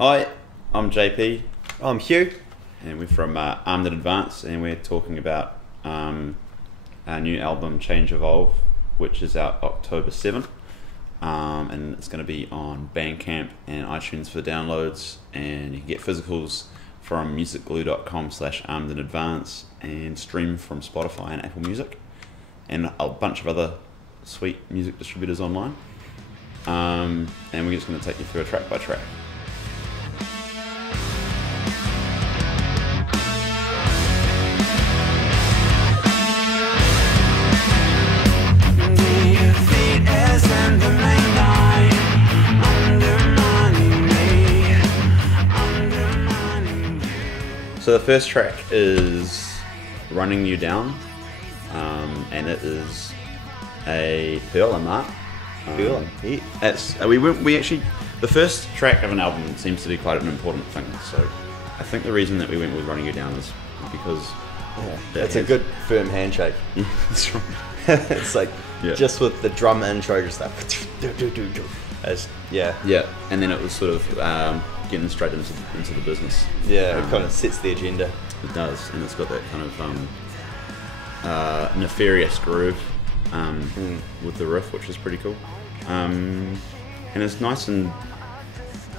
Hi, I'm JP. I'm Hugh. And we're from Armed and Advanced, and we're talking about our new album, Change Evolve, which is out October 7th. And it's going to be on BANQUET and iTunes for downloads, and you can get physicals from musicglue.com/armedandadvanced and stream from Spotify and Apple Music and a bunch of other sweet music distributors online. And we're just going to take you through a track by track. So the first track is Running You Down, and it is a Pearl and Mark. Cool. We actually, the first track of an album seems to be quite an important thing. So I think the reason that we went with Running You Down is because it's a good firm handshake. That's right. It's like just with the drum intro, just that. Yeah, and then it was sort of getting straight into the business. Yeah, it kind of sets the agenda. It does, and it's got that kind of nefarious groove with the riff, which is pretty cool. And it's nice and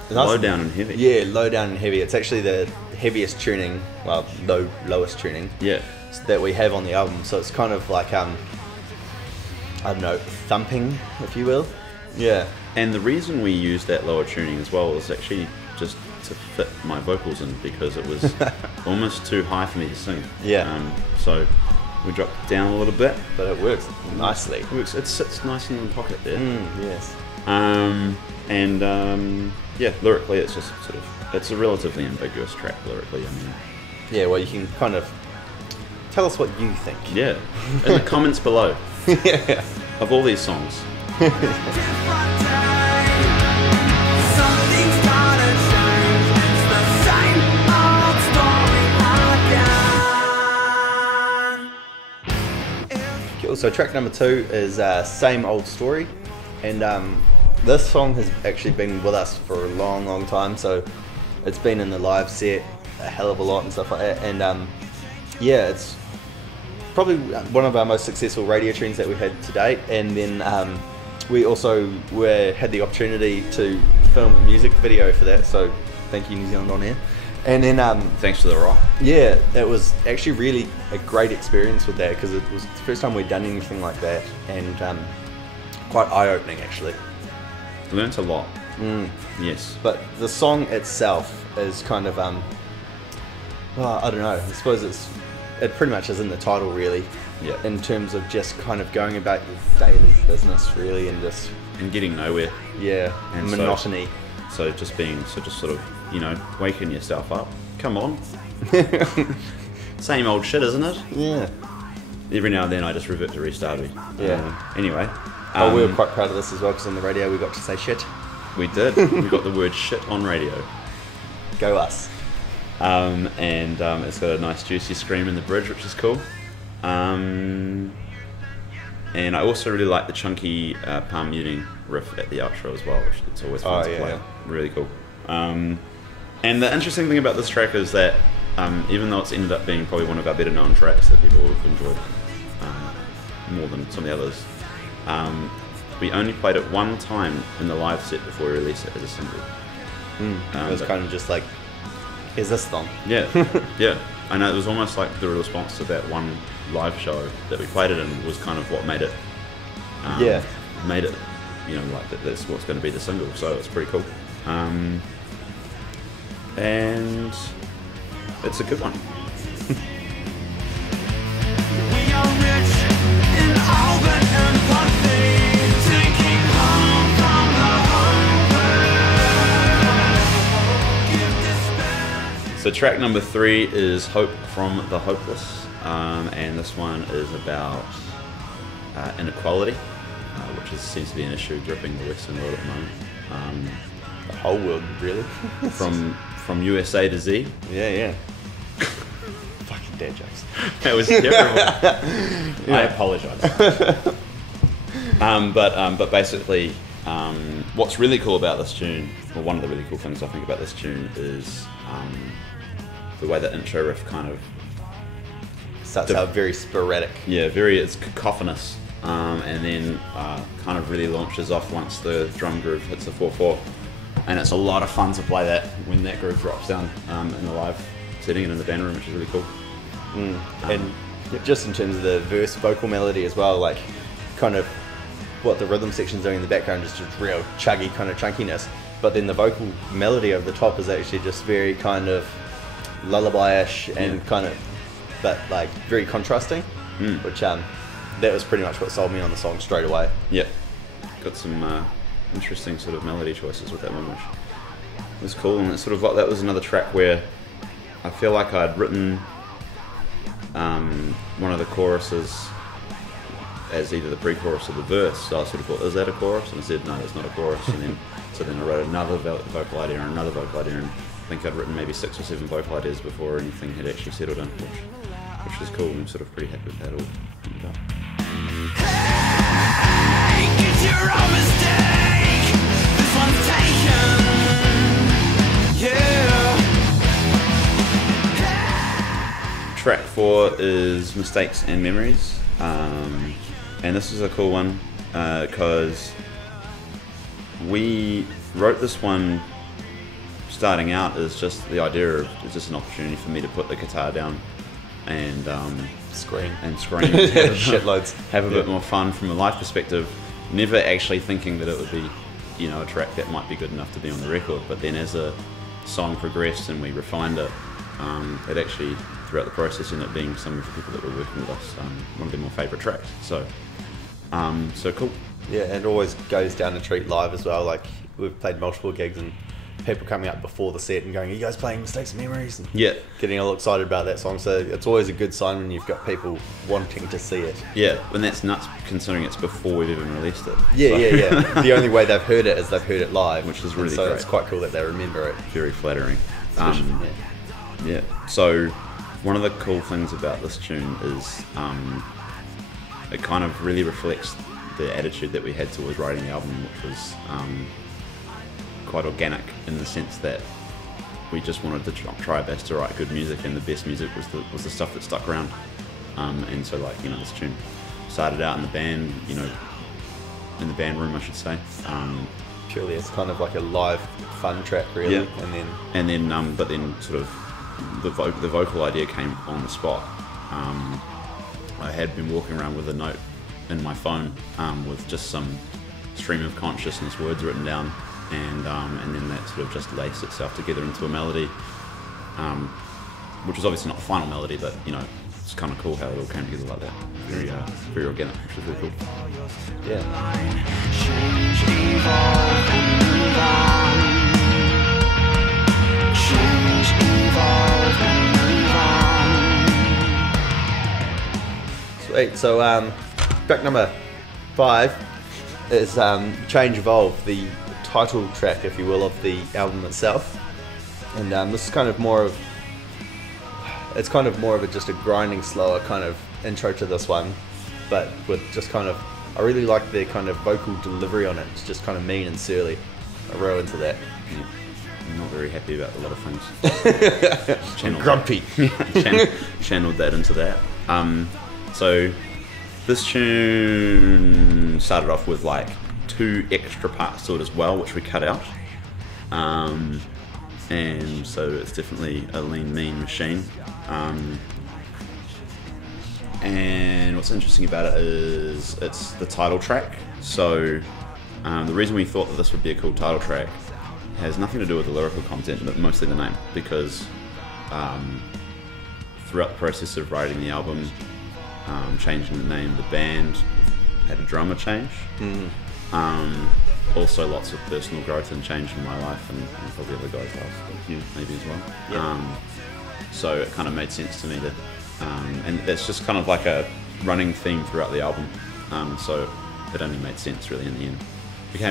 low down and heavy. Yeah, low down and heavy. It's actually the heaviest tuning, well, lowest tuning. Yeah. That we have on the album. So it's kind of like I don't know, thumping, if you will. Yeah. And the reason we used that lower tuning as well is actually just to fit my vocals in, because it was almost too high for me to sing. Yeah. So we dropped it down a little bit, but it works nicely. It sits nice in the pocket there. Yes. Yeah, lyrically, it's just sort of, it's a relatively ambiguous track lyrically. I mean. Yeah. Well, you can kind of tell us what you think. Yeah. In the comments below. Yeah. Of all these songs. Cool. So track number 2 is Same Old Story, and this song has actually been with us for a long time, so it's been in the live set a hell of a lot and stuff like that, and yeah, it's probably one of our most successful radio tunes that we had to date. And then we also had the opportunity to film a music video for that, so thank you, New Zealand On Air. And then thanks to The Rock. Yeah, it was actually really a great experience with that, because it was the first time we'd done anything like that, and quite eye-opening actually. Learned a lot. Yes. But the song itself is kind of well, I don't know, I suppose it pretty much is in the title, really. Yeah. In terms of just kind of going about your daily business, really, and getting nowhere. Yeah. And monotony. So just sort of, you know, waking yourself up. Come on. Same old shit, isn't it? Yeah. Every now and then I just revert to restarting. Yeah. Anyway. We were quite proud of this as well, because on the radio we got to say shit. We did. We got the word shit on radio. Go us. It's got a nice juicy scream in the bridge, which is cool. And I also really like the chunky palm muting riff at the outro as well, which it's always fun to play. Yeah. Really cool. And the interesting thing about this track is that even though it's ended up being probably one of our better known tracks that people have enjoyed more than some of the others, we only played it one time in the live set before we released it as a single. It was kind of just like, here's this song. Yeah. Yeah. I know, it was almost like the response to that one live show that we played it in was kind of what made it, you know, like that's what's going to be the single. So it's pretty cool, and it's a good one. We are rich in all that empathy, taking home from the home. So track number 3 is Hope from the Hopeless, and this one is about inequality, which seems to be an issue gripping the Western world at the moment. The whole world, really. from USA to Z. Yeah. Fucking dad jokes. That was terrible. I apologise. But basically, what what's really cool about this tune, or one of the really cool things I think about this tune, is the way the intro riff kind of starts out very sporadic. Yeah, it's cacophonous, and then kind of really launches off once the drum groove hits the 4/4, and it's a lot of fun to play that when that groove drops down in the live setting and in the band room, which is really cool. And just in terms of the verse vocal melody as well, like kind of what the rhythm section's doing in the background is just real chuggy kind of chunkiness, but then the vocal melody over the top is actually just very kind of lullaby-ish and kind of, but like very contrasting, which that was pretty much what sold me on the song straight away. Yeah, got some interesting sort of melody choices with that one, which was cool. And it's sort of like that was another track where I feel like I'd written one of the choruses as either the pre-chorus or the verse. So I sort of thought, is that a chorus? And I said, no, it's not a chorus. And then I wrote another vocal idea and another vocal idea, and I think I'd written maybe 6 or 7 vocal ideas before anything had actually settled in, which was cool. I'm sort of pretty happy with that all. Hey, it's your own mistake. This one's taken. Yeah. Track 4 is Mistakes and Memories, and this is a cool one because we wrote this one starting out as just the idea of it's just an opportunity for me to put the guitar down and Scream shitloads, have a bit more fun from a live perspective, never actually thinking that it would be, you know, a track that might be good enough to be on the record. But then as the song progressed and we refined it, it actually, throughout the process, ended up being some of the people that were working with us, one of their more favourite tracks. So cool. Yeah, and it always goes down a treat live as well. Like we've played multiple gigs and people coming up before the set and going, "Are you guys playing Mistakes and Memories?" And getting all excited about that song. So it's always a good sign when you've got people wanting to see it. Yeah, and that's nuts considering it's before we've even released it. Yeah. The only way they've heard it is they've heard it live, which is really great. It's quite cool that they remember it. Very flattering. So one of the cool things about this tune is it kind of really reflects the attitude that we had towards writing the album, which was quite organic in the sense that we just wanted to try our best to write good music, and the best music was the stuff that stuck around. And so, like, you know, this tune started out in the band, you know, in the band room, I should say. Purely as kind of like a live fun track, really. Yeah. And then but then sort of the vocal idea came on the spot. I had been walking around with a note in my phone with just some stream of consciousness words written down, and then that sort of just laced itself together into a melody, which was obviously not the final melody, but you know, it's kind of cool how it all came together like that. Very organic, which is really cool. Yeah. Change, evolve, and move on. Change, evolve, and move on. Sweet. So track number 5 is Change, Evolve, the title track, if you will, of the album itself. And this is kind of more of just a grinding, slower kind of intro to this one, but with just kind of, I really like the kind of vocal delivery on it. It's just kind of mean and surly. I row into that. Yeah. I'm not very happy about a lot of things. Grumpy. Channeled that into that. So this tune started off with like 2 extra parts to it as well, which we cut out. And so it's definitely a lean, mean machine. And what's interesting about it is it's the title track. So the reason we thought that this would be a cool title track has nothing to do with the lyrical content, but mostly the name, because throughout the process of writing the album, changing the name, the band had a drummer change. Also lots of personal growth and change in my life, and probably other guys' lives, you maybe as well. So it kind of made sense to me that, and it's just kind of like a running theme throughout the album. So it only made sense really in the end.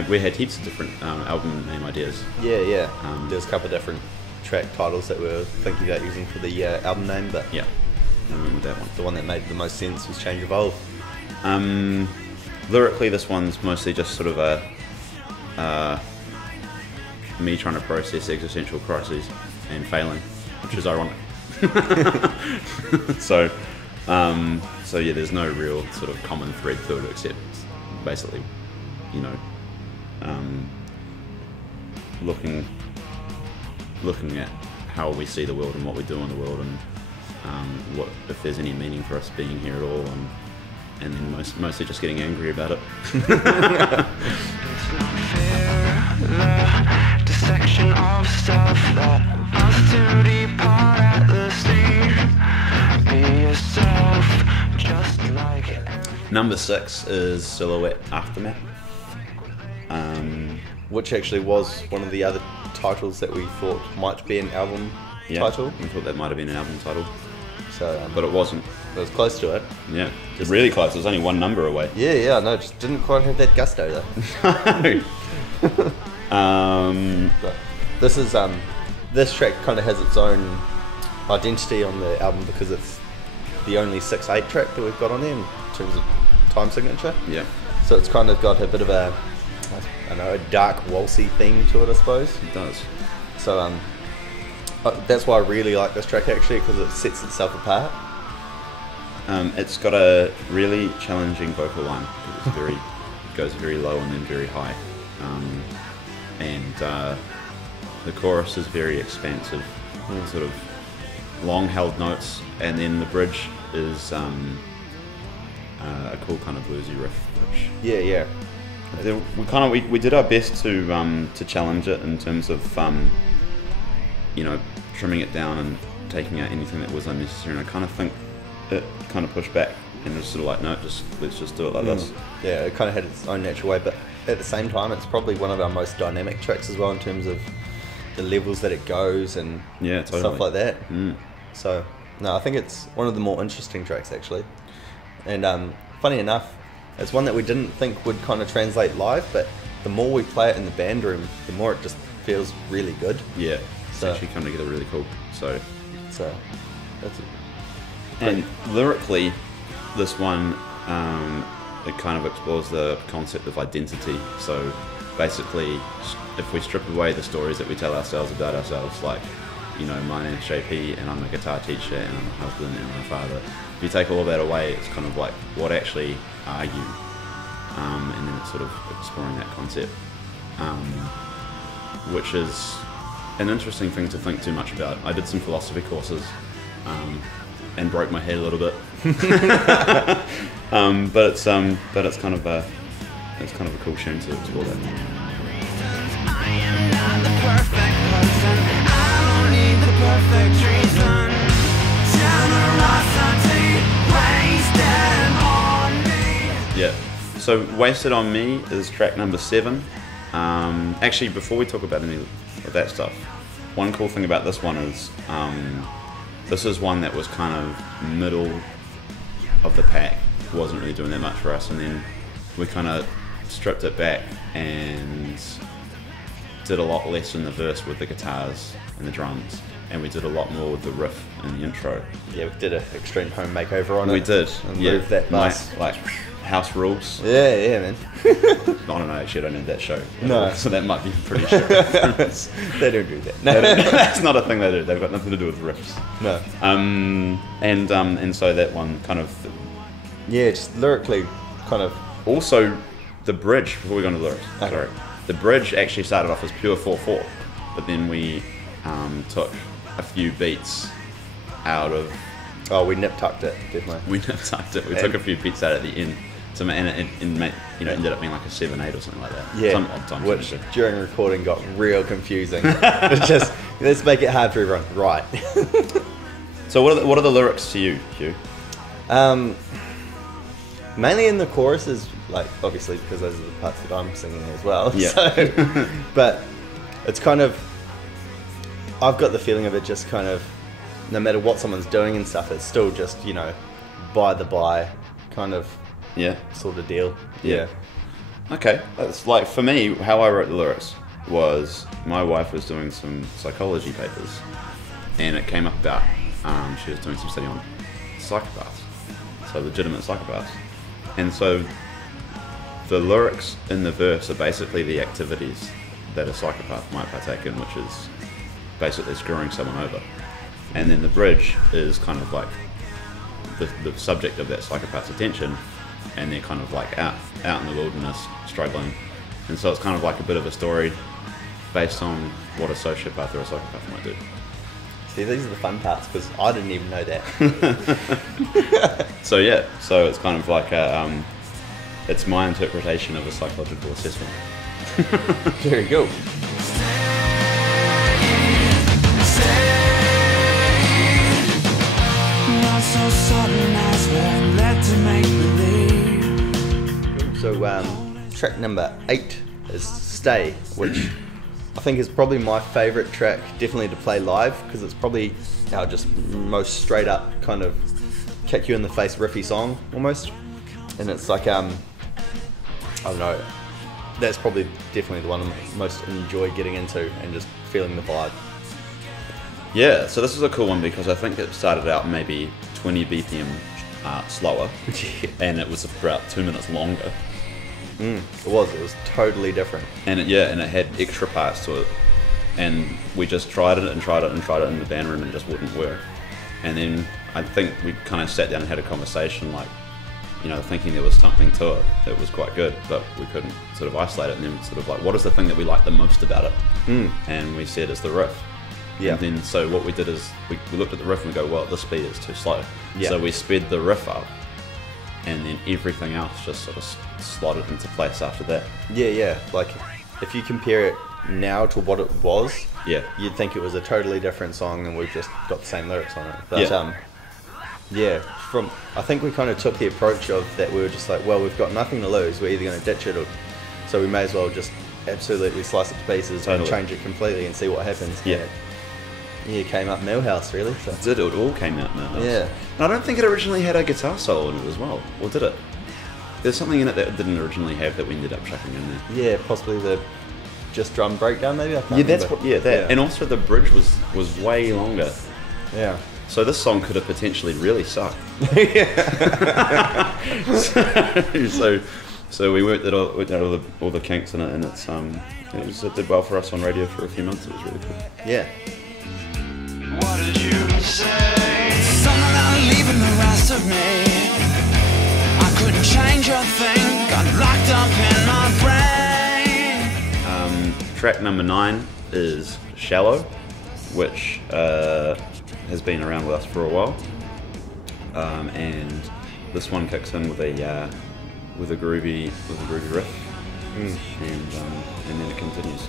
We had heaps of different album name ideas. There's a couple of different track titles that we were thinking about using for the album name, but I remember that one. The one that made the most sense was Change, Evolve. Lyrically, this one's mostly just sort of a me trying to process existential crises and failing, which is ironic. So yeah, there's no real sort of common thread to it except basically, you know, looking at how we see the world and what we do in the world, and what if there's any meaning for us being here at all, and then mostly just getting angry about it. It's not fair, the dissection of stuff that us to depart at the seam. Be yourself, just like Number 6 is Silhouette Aftermath. Which actually was one of the other titles that we thought might be an album title. We thought that might have been an album title, So, but it wasn't. it was close to it. Yeah, just really close. It was only one number away. Yeah, no, just didn't quite have that gusto though. But this is this track kind of has its own identity on the album because it's the only 6/8 track that we've got on there in terms of time signature. Yeah, So it's kind of got a bit of a, I don't know, a dark waltzy theme to it, I suppose. it does. So that's why I really like this track actually, because it sets itself apart. It's got a really challenging vocal line because it's very, it goes very low and then very high, and the chorus is very expansive, sort of long-held notes, and then the bridge is a cool kind of bluesy riff, which Yeah. we did our best to challenge it in terms of you know, trimming it down and taking out anything that was unnecessary, and I kind of think it kind of pushed back and just sort of like, no, let's just do it like this. Yeah, it kind of had its own natural way, but at the same time, it's probably one of our most dynamic tracks as well in terms of the levels that it goes and Yeah, totally. stuff like that. Mm. So, no, I think it's one of the more interesting tracks actually. And funny enough, it's one that we didn't think would kind of translate live, but the more we play it in the band room, the more it just feels really good. Yeah, it's So- actually come together really cool. So, That's it. and lyrically, this one it kind of explores the concept of identity. So basically, if we strip away the stories that we tell ourselves about ourselves, like, you know, my name's JP and I'm a guitar teacher and I'm a husband and I'm a father, if you take all of that away, it's kind of like, what actually are you? And then it's sort of exploring that concept, which is an interesting thing to think too much about. I did some philosophy courses and broke my head a little bit, but it's kind of a cool tune to explore that. I am not the perfect person. I don't need the perfect reason. Generosity wasted on me. Yeah. So Wasted on Me is track number 7. Actually, before we talk about any of that stuff, one cool thing about this one is this is one that was kind of middle of the pack. Wasn't really doing that much for us, and then we kind of stripped it back and did a lot less in the verse with the guitars and the drums, and we did a lot more with the riff and the intro. Yeah, we did an extreme home makeover on it. We did, And yeah. moved that bass. Like house rules. Yeah, man. I don't know, actually, I don't need that show. No. So that might be pretty sure. They don't do that. No, That's not a thing they do. They've got nothing to do with riffs. no. And so that one kind of Yeah, just lyrically, kind of. also the bridge before we go into the lyrics. Okay. Sorry, the bridge actually started off as pure 4/4, but then we took a few beats out of. Oh, we nip tucked it, definitely. We tucked it. We took a few beats out at the end. So and it ended up being like a 7/8 or something like that. Yeah, Some odd time which signature. during recording got real confusing. It's just, let's make it hard for everyone. Right. So what are the lyrics to you, Hugh? Mainly in the choruses, like, obviously, because those are the parts that I'm singing as well. Yeah. So, but it's kind of, I've got the feeling of it just kind of, no matter what someone's doing and stuff, it's still just, you know, by the by kind of Yeah. sort of deal. Yeah. Okay, that's like, for me, how I wrote the lyrics was my wife was doing some psychology papers, and it came up about she was doing some study on psychopaths, so legitimate psychopaths, and so the lyrics in the verse are basically the activities that a psychopath might partake in, which is basically screwing someone over. And then the bridge is kind of like the subject of that psychopath's attention, and they're kind of like out in the wilderness struggling. And so it's kind of like a bit of a story based on what a sociopath or a psychopath might do. See, these are the fun parts, because I didn't even know that. So yeah, so it's kind of like it's my interpretation of a psychological assessment. Very cool. Not so sudden as we're led to make believe. So track number 8 is Stay, which I think is probably my favourite track, definitely to play live, because it's probably our just most straight up kind of kick you in the face riffy song almost. And it's like I don't know, that's probably definitely the one I most enjoy getting into and just feeling the vibe. Yeah, so this is a cool one because I think it started out maybe 20 BPM slower, and it was about 2 minutes longer. It was totally different. And it had extra parts to it. And we just tried it in the band room, and it just wouldn't work. And then I think we kind of sat down and had a conversation, like, you know, thinking there was something to it that was quite good, but we couldn't sort of isolate it. And then sort of like, what is the thing that we like the most about it? And we said it's the riff. Yeah. And then so what we did is we looked at the riff and we go, well, the speed is too slow. Yeah. So we sped the riff up, and then everything else just sort of slotted into place after that. Yeah. Like, if you compare it now to what it was, Yeah. you'd think it was a totally different song, and we've just got the same lyrics on it. But I think we kind of took the approach of that we were just like, well, we've got nothing to lose. We're either going to ditch it, or so we may as well just absolutely slice it to pieces and change it completely and see what happens. Yeah. Yeah, it came up Millhouse, really. So. It all came out now. Yeah. And I don't think it originally had a guitar solo in it as well, or did it? There's something in it that it didn't originally have that we ended up chucking in there. Yeah, possibly the just drum breakdown, maybe. I can't Yeah, that's remember. what. Yeah, that. And also the bridge was way longer. Yeah. So this song could have potentially really sucked. So we worked out all the kinks in it, and it did well for us on radio for a few months. It was really cool. Yeah. What did you say? Something about leaving the rest of me. I couldn't change a thing. Got locked up in my brain. Track number 9 is Shallow, which has been around with us for a while, and this one kicks in with a groovy riff, and then it continues.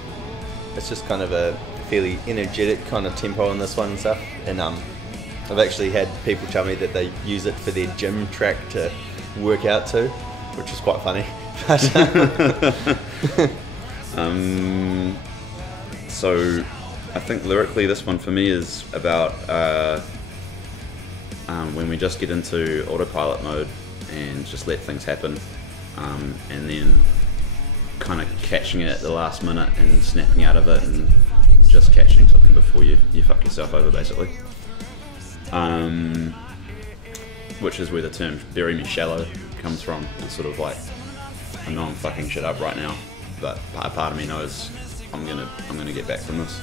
It's just kind of a fairly energetic kind of tempo on this one and stuff. And I've actually had people tell me that they use it for their gym track to work out to, which is quite funny. So I think lyrically this one for me is about when we just get into autopilot mode and just let things happen, and then kind of catching it at the last minute and snapping out of it and just catching something before you fuck yourself over, basically. Which is where the term "bury me shallow" comes from. It's sort of like, I know I'm fucking shit up right now, but a part of me knows I'm gonna get back from this.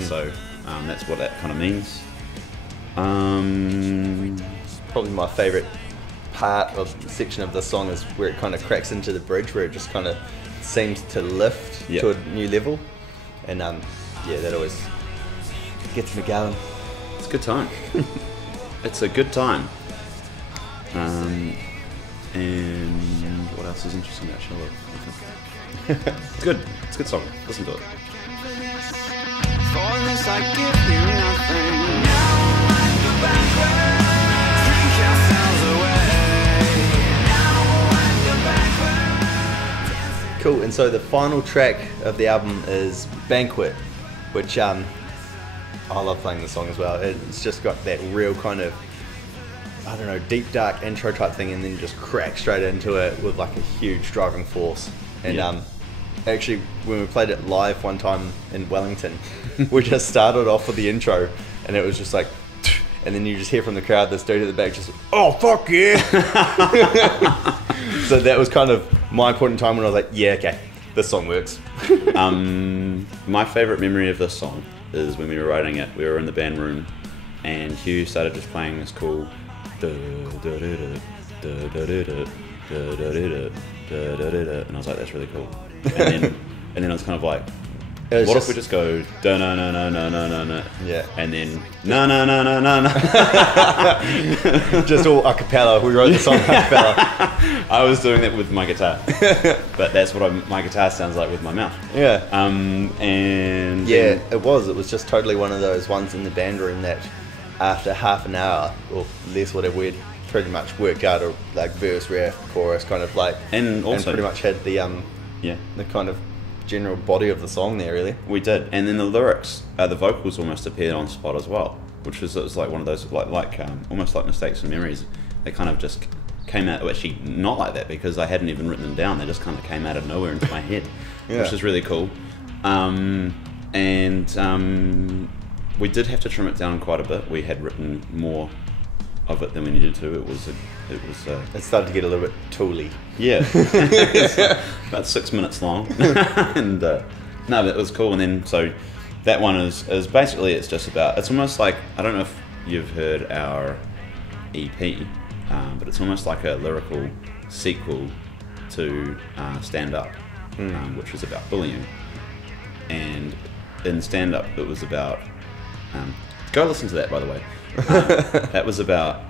So that's what that kind of means. Probably my favourite part of the section of the song is where it kind of cracks into the bridge, where it just kind of seems to lift to a new level. And that always gets me going. It's a good time. It's a good time. And what else is interesting about Shallow? It's good. It's a good song. Listen to it. For this I give you nothing. Now I go backward. Drink yourselves away. Now I go backward. Cool. And so the final track of the album is Banquet, which I love playing the song as well. It's just got that real kind of, I don't know, deep dark intro type thing, and then just crack straight into it with like a huge driving force. And actually, when we played it live one time in Wellington, we just started off with the intro, and it was just like, and then you just hear from the crowd, this dude at the back just, oh fuck yeah. So that was kind of my point in time when I was like, yeah, okay, this song works. My favourite memory of this song is when we were writing it. We were in the band room, and Hugh started just playing this cool. And I was like, that's really cool. And then I was kind of like, what if we just go da na na na na na na na? Yeah. And then na na na na na na. Just all a cappella. We wrote the song a cappella. I was doing that with my guitar, but that's what my guitar sounds like with my mouth. Yeah. And Yeah, it was just totally one of those ones in the band room that after half an hour or less, whatever, we'd pretty much work out a like verse, ref, chorus, kind of like, and also pretty much had the the kind of general body of the song there, really. we did. And then the lyrics, the vocals almost appeared on spot as well, which was, it was like one of those like almost like mistakes and memories. They kind of just came out, actually not like that because I hadn't even written them down. They just kind of came out of nowhere into my head, which is really cool. We did have to trim it down quite a bit. We had written more of it than we needed to. It started to get a little bit tooly. Yeah, it's about 6 minutes long, and no, but it was cool. And then so that one is basically, it's just about, it's almost like, I don't know if you've heard our EP, but it's almost like a lyrical sequel to Stand Up, which is about bullying. And in Stand Up, it was about go listen to that, by the way. That was about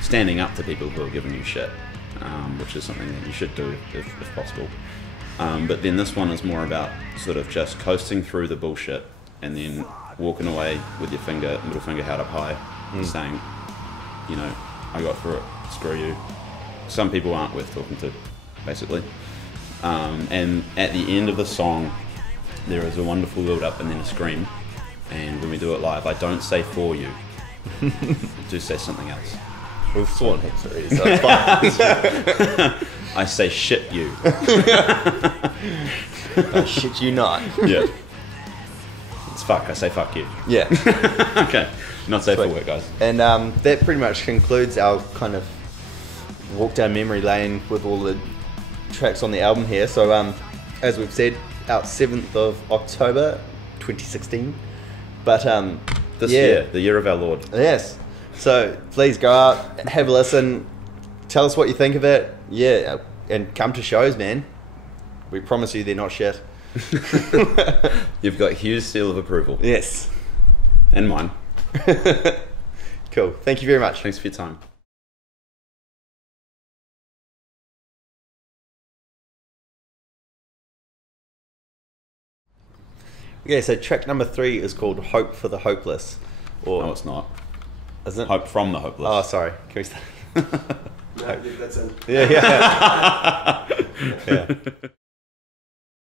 standing up to people who are giving you shit, which is something that you should do if possible. But then this one is more about sort of just coasting through the bullshit and then walking away with your middle finger held up high, saying, you know, I got through it, screw you. Some people aren't worth talking to, basically. And at the end of the song, there is a wonderful build up and then a scream. And when we do it live, I don't say for you. I do say something else. We've sworn heaps already, so it's fine. I say shit you. I shit you not. Yeah. It's fuck. I say fuck you. Yeah. Okay. Not safe for Sweet. work, guys. And that pretty much concludes our kind of walk down memory lane with all the tracks on the album here. So as we've said, out 7th of October 2016. But This year, the year of our Lord. Yes. So please go out, have a listen, tell us what you think of it. Yeah, and come to shows, man. We promise you they're not shit. You've got Hugh's seal of approval. Yes. And mine. Cool. Thank you very much. Thanks for your time. Okay, so track number 3 is called Hope for the Hopeless. Or, No, it's not. isn't it? Hope from the hopeless. Oh, sorry. Can we start? No, that's in. Yeah.